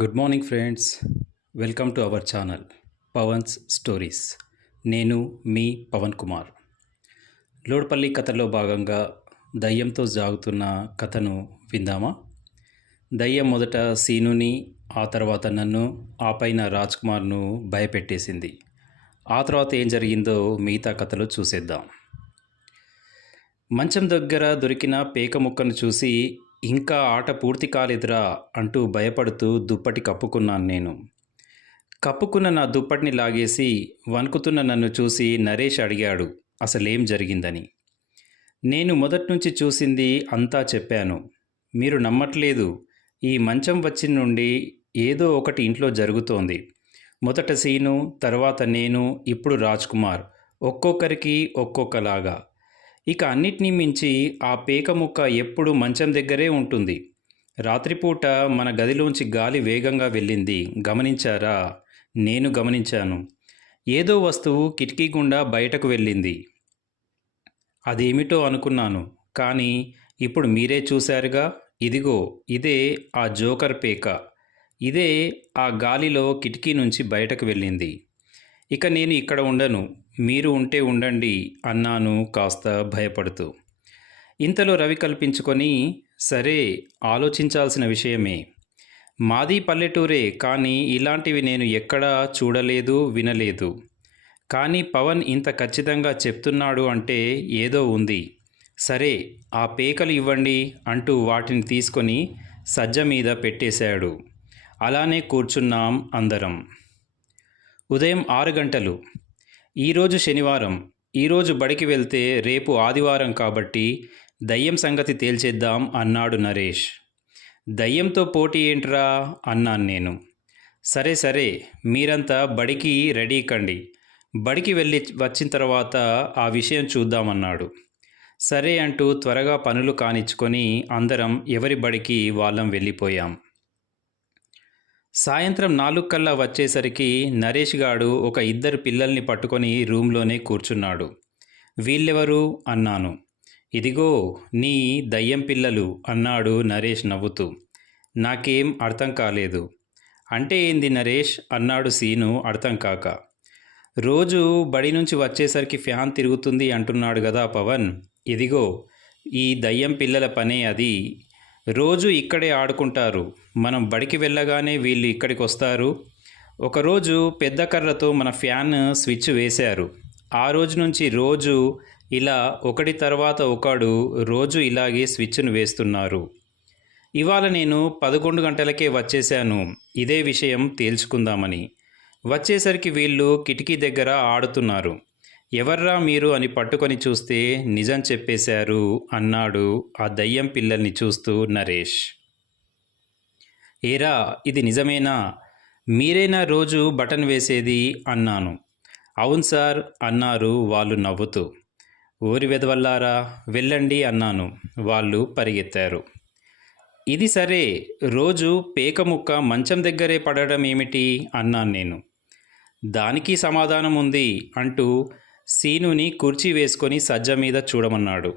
Good morning friends welcome to our channel Pawan's stories నేను మీ పవన్ కుమార్ లోడ్పల్లి కథలో భాగంగా దయ్యంతో సాగుతున్న కథను విందామా? దయ్యం మొదట సీనుని ఆ తర్వాత నన్ను ఆ పైన రాజ్ కుమార్ను భయపెట్టేసింది. ఆ తర్వాత ఏం జరిగిందో మిగతా కథలో చూసేద్దాం. మంచం దగ్గర దొరికిన పేక ముక్కను చూసి ఇంకా ఆట పూర్తి కాలేదురా అంటూ భయపడుతూ దుప్పటి కప్పుకున్నాను నేను. కప్పుకున్న నా దుప్పటిని లాగేసి వణుకుతున్న నన్ను చూసి నరేష్ అడిగాడు అసలేం జరిగిందని? నేను మొదట్నుంచి చూసింది అంతా చెప్పాను మీరు నమ్మట్లేదు ఈ మంచం వచ్చిన నుండి ఏదో ఒకటి ఇంట్లో జరుగుతోంది. మొదట సీను తర్వాత నేను ఇప్పుడు రాజ్ కుమార్ ఒక్కొక్కరికి ఒక్కొక్కలాగా. ఇక అన్నిటినీ మించి ఆ పేక ముక్క ఎప్పుడు మంచం దగ్గరే ఉంటుంది. రాత్రిపూట మన గదిలోంచి గాలి వేగంగా వెళ్ళింది. గమనించారా? నేను గమనించాను. ఏదో వస్తువు కిటికీ గుండా బయటకు వెళ్ళింది. అదేమిటో అనుకున్నాను. కానీ ఇప్పుడు మీరే చూశారుగా? ఇదిగో ఇదే ఆ జోకర్ పేక. ఇదే ఆ గాలిలో కిటికీ నుంచి బయటకు వెళ్ళింది. ఇక నేను ఇక్కడ ఉండను మీరు ఉంటే ఉండండి అన్నాను కాస్త భయపడుతూ. ఇంతలో రవి కల్పించుకొని సరే ఆలోచించాల్సిన విషయమే. మాది పల్లెటూరే కానీ ఇలాంటివి నేను ఎక్కడా చూడలేదు వినలేదు. కానీ పవన్ ఇంత ఖచ్చితంగా చెప్తున్నాడు అంటే ఏదో ఉంది. సరే ఆ పేకలు ఇవ్వండి అంటూ వాటిని తీసుకొని సజ్జ మీద పెట్టేశాడు. అలానే కూర్చున్నాం అందరం. ఉదయం ఆరు గంటలు. ఈరోజు శనివారం. ఈరోజు బడికి వెళ్తే రేపు ఆదివారం కాబట్టి దయ్యం సంగతి తేల్చేద్దాం అన్నాడు నరేష్. దయ్యంతో పోటీ ఏంట్రా? అన్నాను నేను. సరే సరే. మీరంతా బడికి రెడీ కండి. బడికి వెళ్ళి వచ్చిన తర్వాత ఆ విషయం చూద్దామన్నాడు. సరే అంటూ త్వరగా పనులు కానిచ్చుకొని అందరం ఎవరి బడికి వాళ్ళం వెళ్ళిపోయాం. సాయంత్రం నాలుగు కల్లా వచ్చేసరికి నరేష్ గాడు ఒక ఇద్దరు పిల్లల్ని పట్టుకొని రూమ్లోనే కూర్చున్నాడు. వీళ్ళెవరు? అన్నాను. ఇదిగో నీ దయ్యం పిల్లలు అన్నాడు నరేష్ నవ్వుతూ. నాకేం అర్థం కాలేదు. అంటే ఏంది నరేష్? అన్నాడు సీను అర్థం కాక. రోజు బడి నుంచి వచ్చేసరికి ఫ్యాన్ తిరుగుతుంది అంటున్నాడు కదా పవన్. ఇదిగో ఈ దయ్యం పిల్లల పనే అది. రోజు ఇక్కడే ఆడుకుంటారు. మనం బడికి వెళ్ళగానే వీళ్ళు ఇక్కడికి వస్తారు. ఒకరోజు పెద్ద కర్రతో మన ఫ్యాన్ స్విచ్ వేశారు. ఆ రోజు నుంచి రోజు ఇలా ఒకటి తర్వాత ఒకడు రోజు ఇలాగే స్విచ్ను వేస్తున్నారు. ఇవాళ నేను పదకొండు గంటలకే వచ్చేశాను. ఇదే విషయం తేల్చుకుందామని. వచ్చేసరికి వీళ్ళు కిటికీ దగ్గర ఆడుతున్నారు. ఎవర్రా మీరు అని పట్టుకొని చూస్తే నిజం చెప్పేశారు అన్నాడు ఆ దయ్యం పిల్లల్ని చూస్తూ నరేష్. ఏరా ఇది నిజమేనా? మీరేనా రోజు బటన్ వేసేది అన్నాను. అవును సార్ అన్నారు వాళ్ళు నవ్వుతూ. ఊరి వెదవల్లారా వెళ్ళండి అన్నాను. వాళ్ళు పరిగెత్తారు. ఇది సరే రోజు పేకముక్క మంచం దగ్గరే పడడం ఏమిటి అన్నాను నేను. దానికి సమాధానం ఉంది అంటూ సీనుని కుర్చీ వేసుకొని సజ్జ మీద చూడమన్నాడు.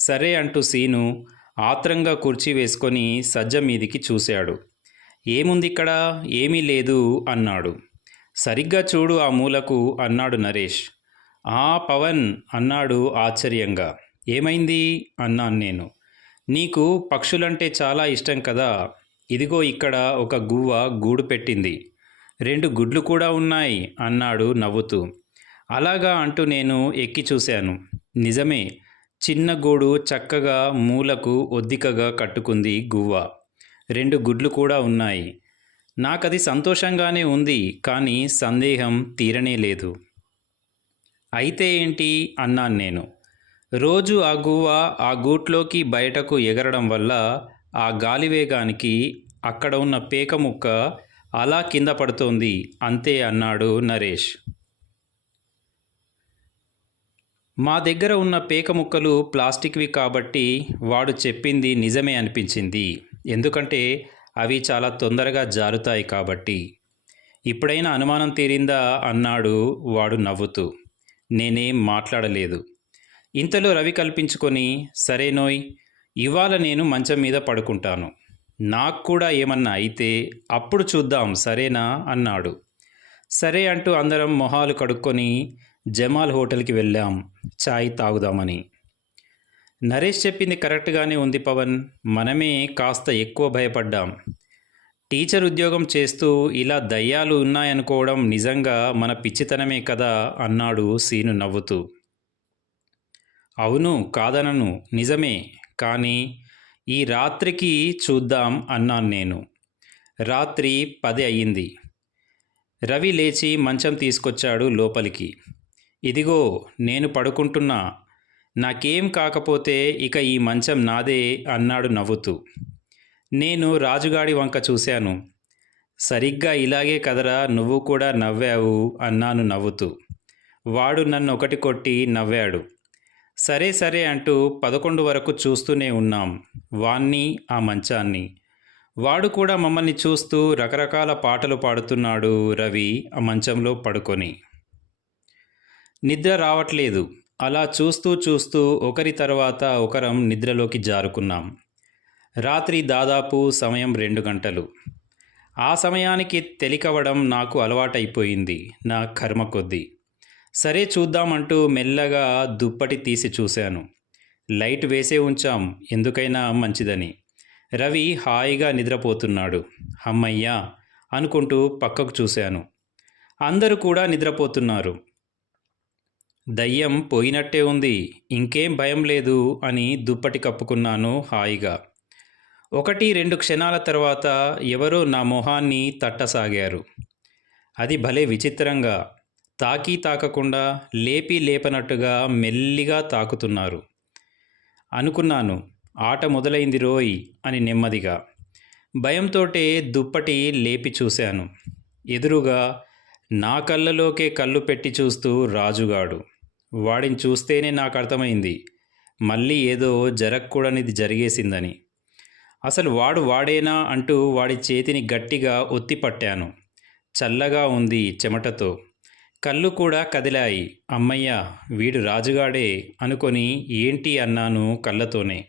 సరే అంటూ సీను ఆత్రంగా కుర్చీ వేసుకొని సజ్జ మీదికి చూశాడు. ఏముంది ఇక్కడ? ఏమీ లేదు అన్నాడు. సరిగ్గా చూడు ఆ మూలకు అన్నాడు నరేష్. ఆ పవన్ అన్నాడు ఆశ్చర్యంగా. ఏమైంది? అన్నాను నేను. నీకు పక్షులంటే చాలా ఇష్టం కదా? ఇదిగో ఇక్కడ ఒక గువ్వ గూడు పెట్టింది. రెండు గుడ్లు కూడా ఉన్నాయి అన్నాడు నవ్వుతూ. అలాగా అంటూ నేను ఎక్కి చూశాను. నిజమే చిన్న గూడు చక్కగా మూలకు ఒద్దికగా కట్టుకుంది గువ్వ. రెండు గుడ్లు కూడా ఉన్నాయి. నాకది సంతోషంగానే ఉంది కానీ సందేహం తీరనే లేదు. అయితే ఏంటి? అన్నాను నేను. రోజు ఆ గువ్వ ఆ గూట్లోకి బయటకు ఎగరడం వల్ల ఆ గాలివేగానికి అక్కడ ఉన్న పేక ముక్క అలా కింద పడుతోంది అంతే అన్నాడు నరేష్. మా దగ్గర ఉన్న పేక ముక్కలు ప్లాస్టిక్వి కాబట్టి వాడు చెప్పింది నిజమే అనిపించింది. ఎందుకంటే అవి చాలా తొందరగా జారుతాయి కాబట్టి. ఇప్పుడైనా అనుమానం తీరిందా అన్నాడు వాడు నవ్వుతూ. నేనేం మాట్లాడలేదు. ఇంతలో రవి కల్పించుకొని సరేనోయ్ ఇవాళ నేను మంచం మీద పడుకుంటాను. నాకు కూడా ఏమన్నా అయితే అప్పుడు చూద్దాం సరేనా? అన్నాడు. సరే అంటూ అందరం మొహాలు కడుక్కొని జమాల్ హోటల్కి వెళ్ళాం. చాయ్ తాగుదామని. నరేష్ చెప్పింది కరెక్ట్గానే ఉంది పవన్. మనమే కాస్త ఎక్కువ భయపడ్డాం. టీచర్ ఉద్యోగం చేస్తూ ఇలా దయ్యాలు ఉన్నాయనుకోవడం నిజంగా మన పిచ్చితనమే కదా అన్నాడు సీను నవ్వుతూ. అవును కాదనను నిజమే. కానీ ఈ రాత్రికి చూద్దాం అన్నాను నేను. రాత్రి పది అయ్యింది. రవి లేచి మంచం తీసుకొచ్చాడు లోపలికి. ఇదిగో నేను పడుకుంటున్నా. నాకేం కాకపోతే ఇక ఈ మంచం నాదే అన్నాడు నవ్వుతూ. నేను రాజుగాడి వంక చూశాను. సరిగ్గా ఇలాగే కదరా నువ్వు కూడా నవ్వావు అన్నాను నవ్వుతూ. వాడు నన్ను ఒకటి కొట్టి నవ్వాడు. సరే సరే అంటూ పదకొండు వరకు చూస్తూనే ఉన్నాం వాణ్ణి ఆ మంచాన్ని. వాడు కూడా మమ్మల్ని చూస్తూ రకరకాల పాటలు పాడుతున్నాడు రవి ఆ మంచంలో పడుకొని. నిద్ర రావట్లేదు. అలా చూస్తూ చూస్తూ ఒకరి తర్వాత ఒకరం నిద్రలోకి జారుకున్నాం. రాత్రి దాదాపు సమయం రెండు గంటలు. ఆ సమయానికి తెలికవడం నాకు అలవాటైపోయింది. నా కర్మ కొద్దీ. సరే చూద్దామంటూ మెల్లగా దుప్పటి తీసి చూశాను. లైట్ వేసే ఉంచాం. ఎందుకైనా మంచిదని. రవి హాయిగా నిద్రపోతున్నాడు. అమ్మయ్యా అనుకుంటూ పక్కకు చూశాను. అందరూ కూడా నిద్రపోతున్నారు. దయ్యం పోయినట్టే ఉంది. ఇంకేం భయం లేదు అని దుప్పటి కప్పుకున్నాను హాయిగా. ఒకటి రెండు క్షణాల తర్వాత ఎవరో నా మొహాన్ని తట్టసాగారు. అది భలే విచిత్రంగా తాకి తాకకుండా లేపి లేపనట్టుగా మెల్లిగా తాకుతున్నారు. అనుకున్నాను ఆట మొదలైంది రోయ్ అని నెమ్మదిగా. భయంతోటే దుప్పటి లేపి చూశాను. ఎదురుగా నా కళ్ళలోకే కళ్ళు పెట్టి చూస్తూ రాజుగాడు. వాడిని చూస్తేనే నాకు అర్థమైంది. మళ్ళీ ఏదో జరగకూడనిది జరిగేసిందని. అసలు వాడు వాడేనా అంటూ వాడి చేతిని గట్టిగా ఒత్తిపట్టాను చల్లగా ఉంది చెమటతో. కళ్ళు కూడా కదిలాయి. అమ్మయ్య వీడు రాజుగాడే అనుకొని ఏంటి అన్నాను కళ్ళతోనే.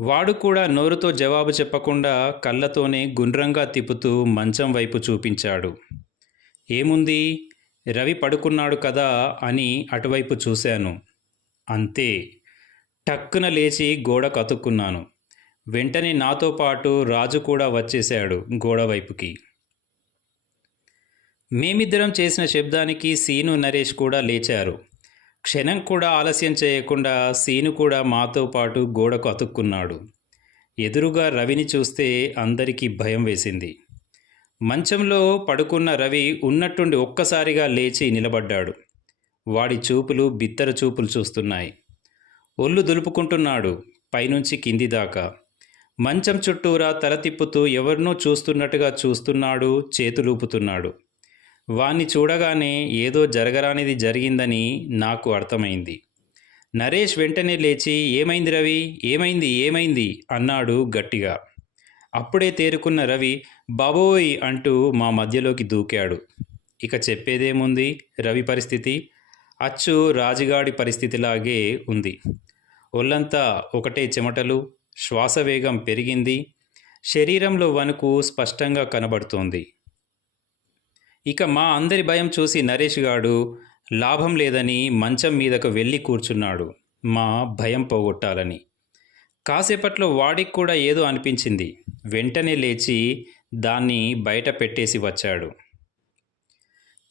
వాడు కూడా నోరుతో జవాబు చెప్పకుండా కళ్ళతోనే గుండ్రంగా తిప్పుతూ మంచం వైపు చూపించాడు. ఏముంది? రవి పడుకున్నాడు కదా అని అటువైపు చూశాను. అంతే. టక్కున లేచి గోడ కతుక్కున్నాను. వెంటనే నాతో పాటు రాజు కూడా వచ్చేశాడు గోడ వైపుకి. మేమిద్దరం చేసిన శబ్దానికి సీను నరేష్ కూడా లేచారు. క్షణం కూడా ఆలస్యం చేయకుండా సీను కూడా మాతో పాటు గోడకు అతుక్కున్నాడు ఎదురుగా రవిని చూస్తే అందరికీ భయం వేసింది. మంచంలో పడుకున్న రవి ఉన్నట్టుండి ఒక్కసారిగా లేచి నిలబడ్డాడు. వాడి చూపులు బిత్తర చూపులు చూస్తున్నాయి. ఒళ్ళు దులుపుకుంటున్నాడు. పైనుంచి కింది దాకా. మంచం చుట్టూరా తల తిప్పుతూ ఎవరినో చూస్తున్నట్టుగా చూస్తున్నాడు చేతులూపుతున్నాడు. వాణ్ణి చూడగానే ఏదో జరగరానిది జరిగిందని నాకు అర్థమైంది. నరేష్ వెంటనే లేచి ఏమైంది రవి? ఏమైంది? ఏమైంది? అన్నాడు గట్టిగా. అప్పుడే తేరుకున్న రవి బాబోయ్ అంటూ మా మధ్యలోకి దూకాడు. ఇక చెప్పేదేముంది? రవి పరిస్థితి? అచ్చు రాజుగాడి పరిస్థితిలాగే ఉంది. ఒళ్ళంతా ఒకటే చెమటలు శ్వాస వేగం పెరిగింది. శరీరంలో వణుకు స్పష్టంగా కనబడుతోంది. ఇక మా అందరి భయం చూసి నరేష్ గాడు లాభం లేదని మంచం మీదకు వెళ్ళి కూర్చున్నాడు. మా భయం పోగొట్టాలని. కాసేపట్లో వాడికి కూడా ఏదో అనిపించింది. వెంటనే లేచి దాన్ని బయట పెట్టేసి వచ్చాడు.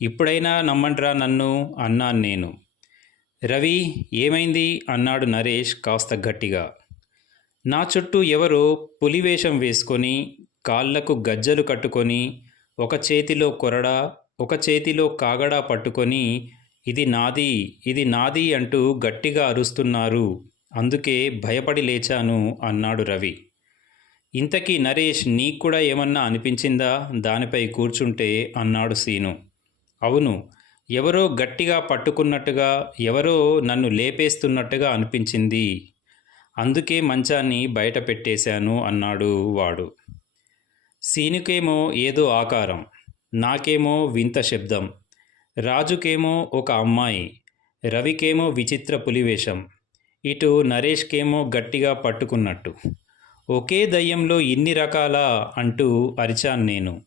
ఇప్పుడైనా నమ్మంట్రా నన్ను? అన్నాను నేను. రవి ఏమైంది? అన్నాడు నరేష్ కాస్త గట్టిగా. నా చుట్టూ ఎవరో పులివేషం వేసుకొని కాళ్ళకు గజ్జలు కట్టుకొని ఒక చేతిలో కొరడా ఒక చేతిలో కాగడా పట్టుకొని ఇది నాది ఇది నాది అంటూ గట్టిగా అరుస్తున్నారు. అందుకే భయపడి లేచాను అన్నాడు రవి. ఇంతకీ నరేష్ నీకు కూడా ఏమన్నా అనిపించిందా? దానిపై కూర్చుంటే అన్నాడు సీను. అవును ఎవరో గట్టిగా పట్టుకున్నట్టుగా ఎవరో నన్ను లేపేస్తున్నట్టుగా అనిపించింది. అందుకే మంచాన్ని బయట పెట్టేశాను అన్నాడు వాడు. సీనుకేమో ఏదో ఆకారం నాకేమో వింత శబ్దం రాజుకేమో ఒక అమ్మాయి రవికేమో విచిత్ర పులివేషం ఇటు నరేష్కేమో గట్టిగా పట్టుకున్నట్టు. ఒకే దయ్యంలో ఇన్ని రకాల అంటూ అరిచాను నేను.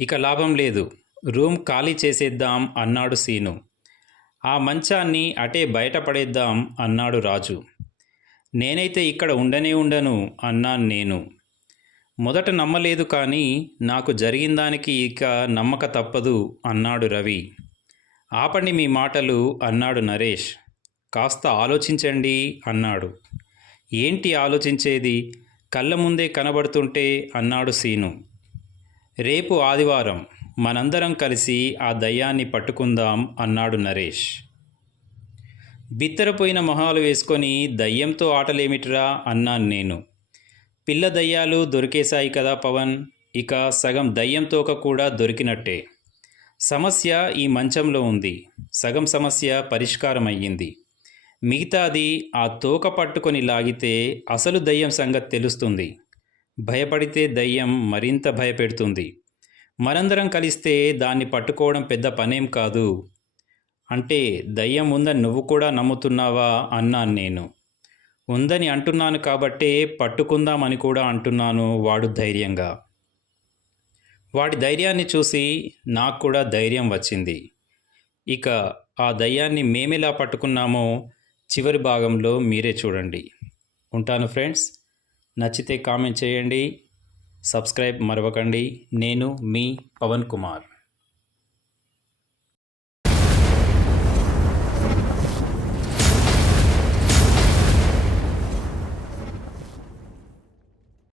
ఇక లాభం లేదు. రూమ్ ఖాళీ చేసేద్దాం అన్నాడు సీను. ఆ మంచాన్ని అటే బయటపడేద్దాం అన్నాడు రాజు. నేనైతే ఇక్కడ ఉండనే ఉండను అన్నాను నేను. మొదట నమ్మలేదు కానీ నాకు జరిగిన దానికి ఇక నమ్మక తప్పదు అన్నాడు రవి. ఆపండి మీ మాటలు అన్నాడు నరేష్. కాస్త ఆలోచించండి అన్నాడు. ఏంటి ఆలోచించేది? కళ్ళ ముందే కనబడుతుంటే అన్నాడు సీను. రేపు ఆదివారం మనందరం కలిసి ఆ దయ్యాన్ని పట్టుకుందాం అన్నాడు నరేష్. బిత్తరపోయిన మొహాలు వేసుకొని దయ్యంతో ఆటలేమిటిరా? అన్నాను నేను. పిల్ల దయ్యాలు దొరికేశాయి కదా పవన్. ఇక సగం దయ్యం తోక కూడా దొరికినట్టే. సమస్య ఈ మంచంలో ఉంది. సగం సమస్య పరిష్కారం అయ్యింది మిగతాది ఆ తోక పట్టుకొని లాగితే అసలు దయ్యం సంగతి తెలుస్తుంది. భయపడితే దయ్యం మరింత భయపెడుతుంది. మనందరం కలిస్తే దాన్ని పట్టుకోవడం పెద్ద పనేం కాదు. అంటే దయ్యం ఉందని నువ్వు కూడా నమ్ముతున్నావా అన్నాను నేను. ఉందని అంటున్నాను కాబట్టే పట్టుకుందామని కూడా అంటున్నాను వాడు ధైర్యంగా. వాడి ధైర్యాన్ని చూసి నాకు కూడా ధైర్యం వచ్చింది. ఇక ఆ దయ్యాన్ని మేమెలా పట్టుకున్నామో చివరి భాగంలో మీరే చూడండి. ఉంటాను ఫ్రెండ్స్. నచ్చితే కామెంట్ చేయండి. సబ్స్క్రైబ్ మరవకండి. నేను మీ పవన్ కుమార్.